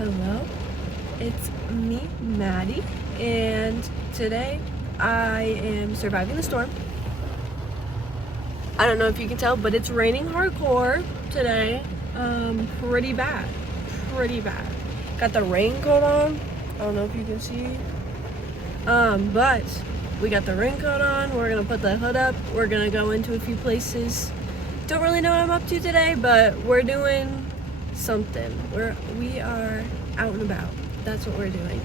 Hello, it's me, Maddie, and today I am surviving the storm. I don't know if you can tell, but it's raining hardcore today. Pretty bad. Got the raincoat on. I don't know if you can see. But we got the raincoat on. We're gonna put the hood up. We're gonna go into a few places. Don't really know what I'm up to today, but we're doing something. We are out and about. That's what we're doing.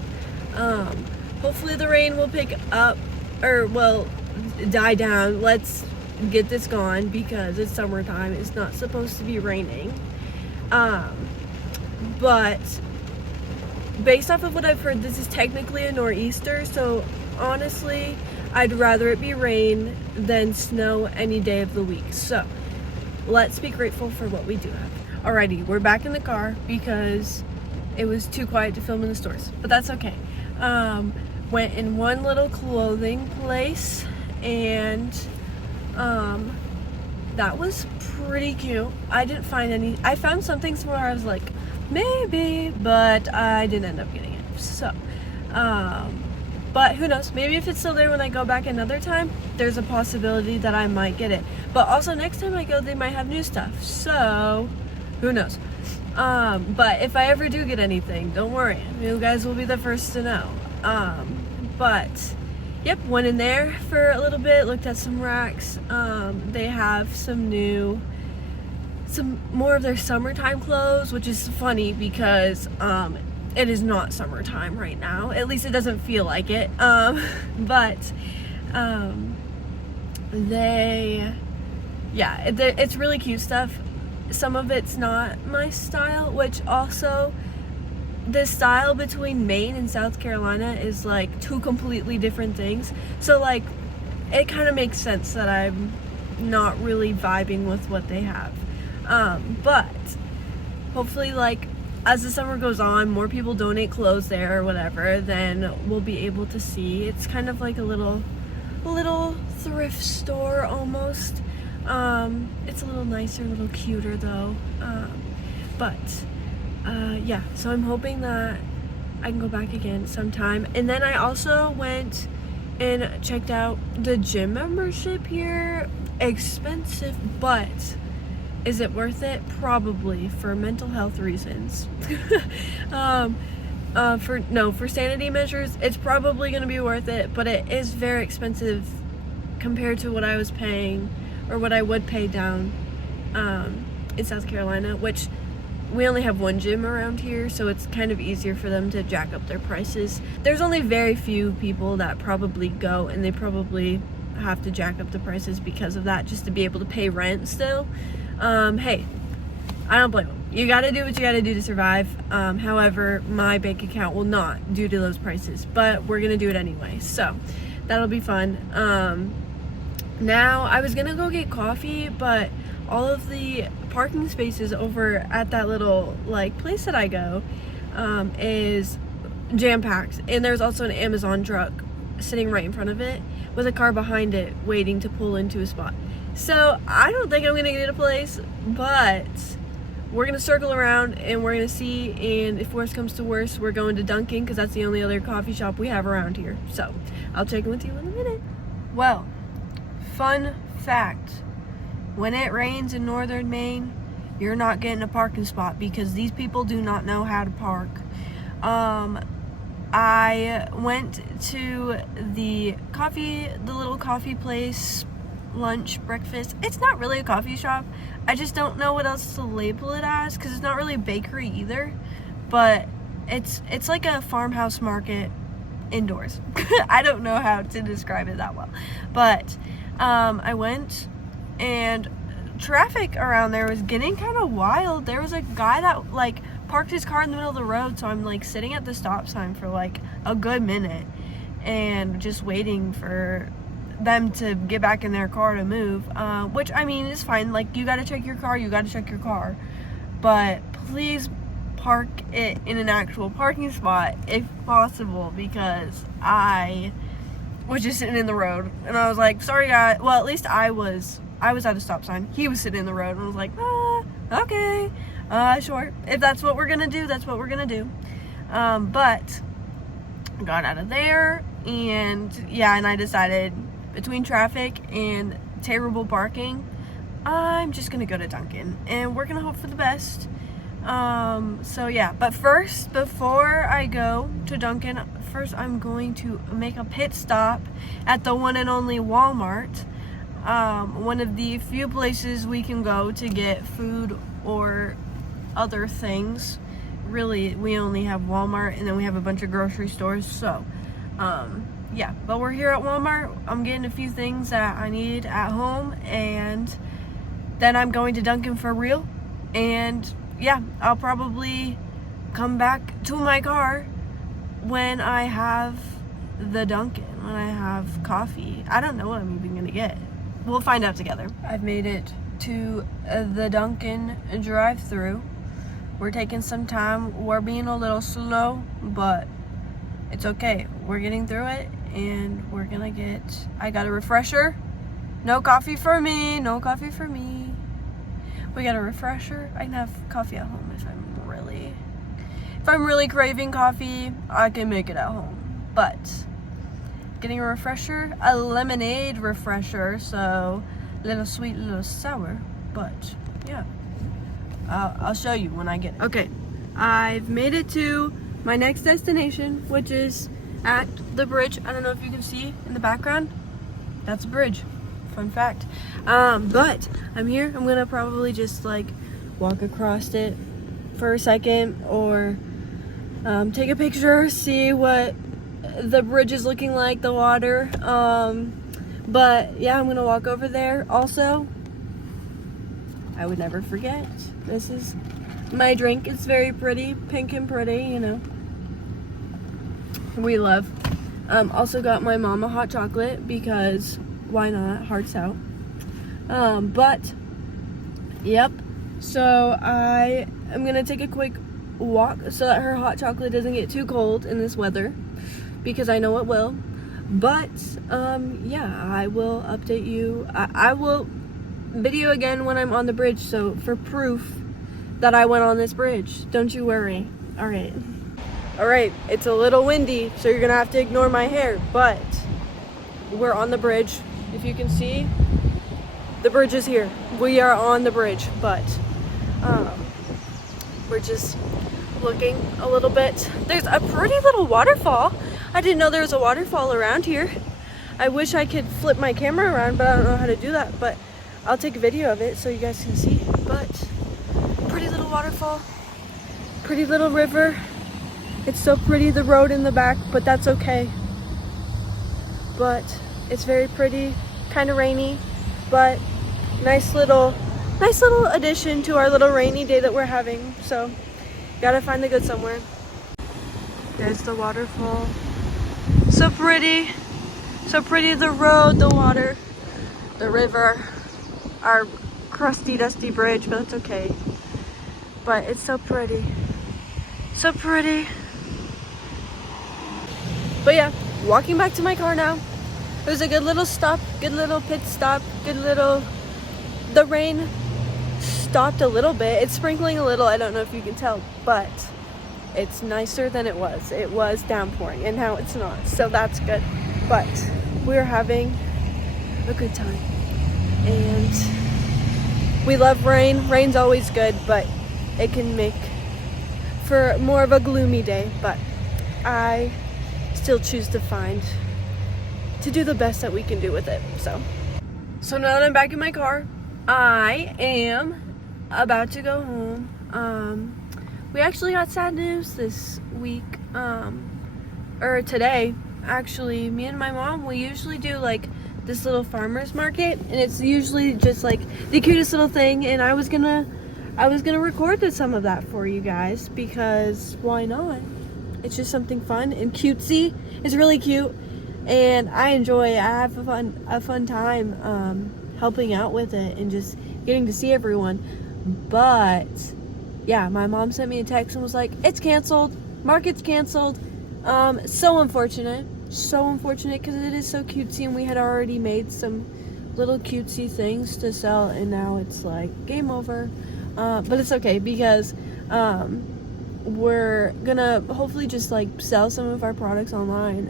Hopefully the rain will pick up, or well, die down. Let's get this gone because it's summertime. It's not supposed to be raining. But based off of what I've heard, this is technically a nor'easter, so honestly, I'd rather it be rain than snow any day of the week. So let's be grateful for what we do have. Alrighty, we're back in the car because it was too quiet to film in the stores, but that's okay. Went in one little clothing place, and that was pretty cute. I didn't find any. I found some things where I was like, maybe, but I didn't end up getting it. So, but who knows? Maybe if it's still there when I go back another time, there's a possibility that I might get it. But also next time I go, they might have new stuff. So, who knows? But if I ever do get anything, don't worry. You guys will be the first to know. But yep, went in there for a little bit, looked at some racks. They have some more of their summertime clothes, which is funny because it is not summertime right now. At least it doesn't feel like it. It's really cute stuff. Some of it's not my style, which also the style between Maine and South Carolina is like two completely different things. So like it kind of makes sense that I'm not really vibing with what they have. But hopefully, like, as the summer goes on, more people donate clothes there or whatever, then we'll be able to see. It's kind of like a little thrift store almost. It's a little nicer, a little cuter though. Yeah, so I'm hoping that I can go back again sometime. And then I also went and checked out the gym membership here. Expensive, but is it worth it? Probably, for mental health reasons. For sanity measures, it's probably going to be worth it, but it is very expensive compared to what I was paying or what I would pay down in South Carolina, which we only have one gym around here, so it's kind of easier for them to jack up their prices. There's only very few people that probably go, and they probably have to jack up the prices because of that, just to be able to pay rent still. Hey, I don't blame them. You gotta do what you gotta do to survive. However, my bank account will not due to those prices, but we're gonna do it anyway, so that'll be fun. Now, I was gonna go get coffee, but all of the parking spaces over at that little like place that I go is jam-packed, and there's also an Amazon truck sitting right in front of it with a car behind it waiting to pull into a spot. So I don't think I'm gonna get a place, but we're gonna circle around and we're gonna see, and if worst comes to worst, we're going to Dunkin' because that's the only other coffee shop we have around here. So I'll check in with you in a minute. Well, fun fact, when it rains in northern Maine, you're not getting a parking spot because these people do not know how to park. I went to the little coffee place, lunch, breakfast. It's not really a coffee shop. I just don't know what else to label it as because it's not really a bakery either, but it's like a farmhouse market indoors. I don't know how to describe it that well, but I went, and traffic around there was getting kind of wild. There was a guy that like parked his car in the middle of the road, so I'm like sitting at the stop sign for like a good minute and just waiting for them to get back in their car to move, which I mean is fine. Like, you gotta check your car, but please park it in an actual parking spot if possible, because I was just sitting in the road and I was like, sorry guys. Well, at least I was at a stop sign. He was sitting in the road and I was like, okay. Sure, if that's what we're gonna do, that's what we're gonna do. But got out of there, and yeah, and I decided between traffic and terrible parking, I'm just gonna go to Dunkin', and we're gonna hope for the best. So yeah, but first, before I go to Dunkin', first I'm going to make a pit stop at the one and only Walmart. One of the few places we can go to get food or other things. Really, we only have Walmart, and then we have a bunch of grocery stores, so yeah, but we're here at Walmart. I'm getting a few things that I need at home, and then I'm going to Dunkin' for real. And yeah, I'll probably come back to my car when I have the Dunkin', when I have coffee. I don't know what I'm even gonna get. We'll find out together. I've made it to the Dunkin' drive-thru. We're taking some time. We're being a little slow, but it's okay. We're getting through it, and we're gonna get, I got a refresher. No coffee for me, no coffee for me. We got a refresher. I can have coffee at home if I'm really craving coffee, I can make it at home. But getting a refresher, a lemonade refresher, so a little sweet, a little sour, but yeah. I'll show you when I get it. Okay, I've made it to my next destination, which is at the bridge. I don't know if you can see in the background. That's a bridge. Fun fact. But I'm here. I'm gonna probably just like walk across it for a second, or take a picture, see what the bridge is looking like, the water. But yeah, I'm gonna walk over there. Also, I would never forget, this is my drink. It's very pretty, pink and pretty, you know. We love. Also got my mom a hot chocolate because why not? Hearts out. But yep. So I am gonna take a quick walk so that her hot chocolate doesn't get too cold in this weather, because I know it will. But yeah, I will update you. I will video again when I'm on the bridge, so for proof that I went on this bridge. Don't you worry. All right, it's a little windy, so you're gonna have to ignore my hair, but we're on the bridge. If you can see, the bridge is here. We are on the bridge, but we're just looking a little bit. There's a pretty little waterfall. I didn't know there was a waterfall around here. I wish I could flip my camera around, but I don't know how to do that, but I'll take a video of it so you guys can see. But pretty little waterfall, pretty little river. It's so pretty, the road in the back, but that's okay. But it's very pretty, kind of rainy, but nice little addition to our little rainy day that we're having. So gotta find the good somewhere. There's the waterfall. So pretty, the road, the water, the river, our crusty, dusty bridge, but that's okay. But it's so pretty. So pretty. But yeah, walking back to my car now. It was a good little stop, good little pit stop, the rain stopped a little bit. It's sprinkling a little, I don't know if you can tell, but it's nicer than it was. It was downpouring, and now it's not, so that's good. But we're having a good time, and we love rain. Rain's always good, but it can make for more of a gloomy day, but I still choose to do the best that we can do with it. So now that I'm back in my car, I am about to go home. We actually got sad news this week, or today, actually. Me and my mom, we usually do like this little farmer's market, and it's usually just like the cutest little thing, and I was gonna record some of that for you guys, because why not? It's just something fun and cutesy. It's really cute, and I have a fun time helping out with it and just getting to see everyone. But yeah, my mom sent me a text and was like, it's canceled, market's canceled. So unfortunate, because it is so cutesy, and we had already made some little cutesy things to sell, and now it's like game over. but it's okay because we're gonna hopefully just like sell some of our products online,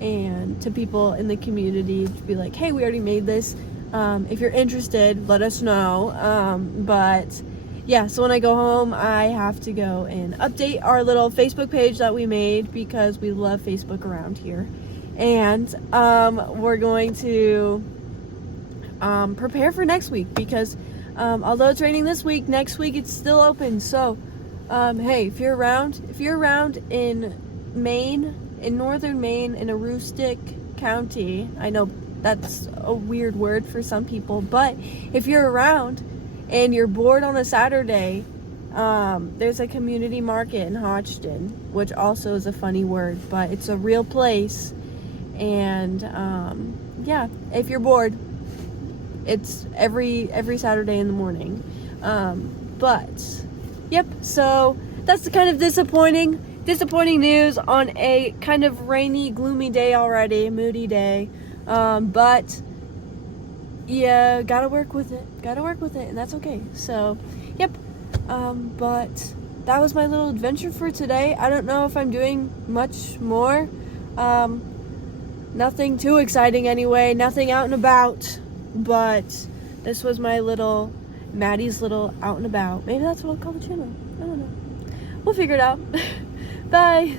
and to people in the community to be like, hey, we already made this. If you're interested, let us know. But yeah, so when I go home, I have to go and update our little Facebook page that we made because we love Facebook around here. And we're going to prepare for next week because although it's raining this week, next week it's still open. So hey, if you're around in Maine, in northern Maine, in Aroostook County, I know that's a weird word for some people, but if you're around and you're bored on a Saturday, there's a community market in Hodgdon, which also is a funny word, but it's a real place. And yeah, if you're bored, it's every Saturday in the morning. But yep, so that's the kind of disappointing news on a kind of rainy, gloomy day already, moody day. But yeah, gotta work with it, and that's okay. So yep, but that was my little adventure for today. I don't know if I'm doing much more. Nothing too exciting anyway, nothing out and about, but this was my little Maddie's little out and about. Maybe that's what I'll call the channel. I don't know. We'll figure it out. Bye.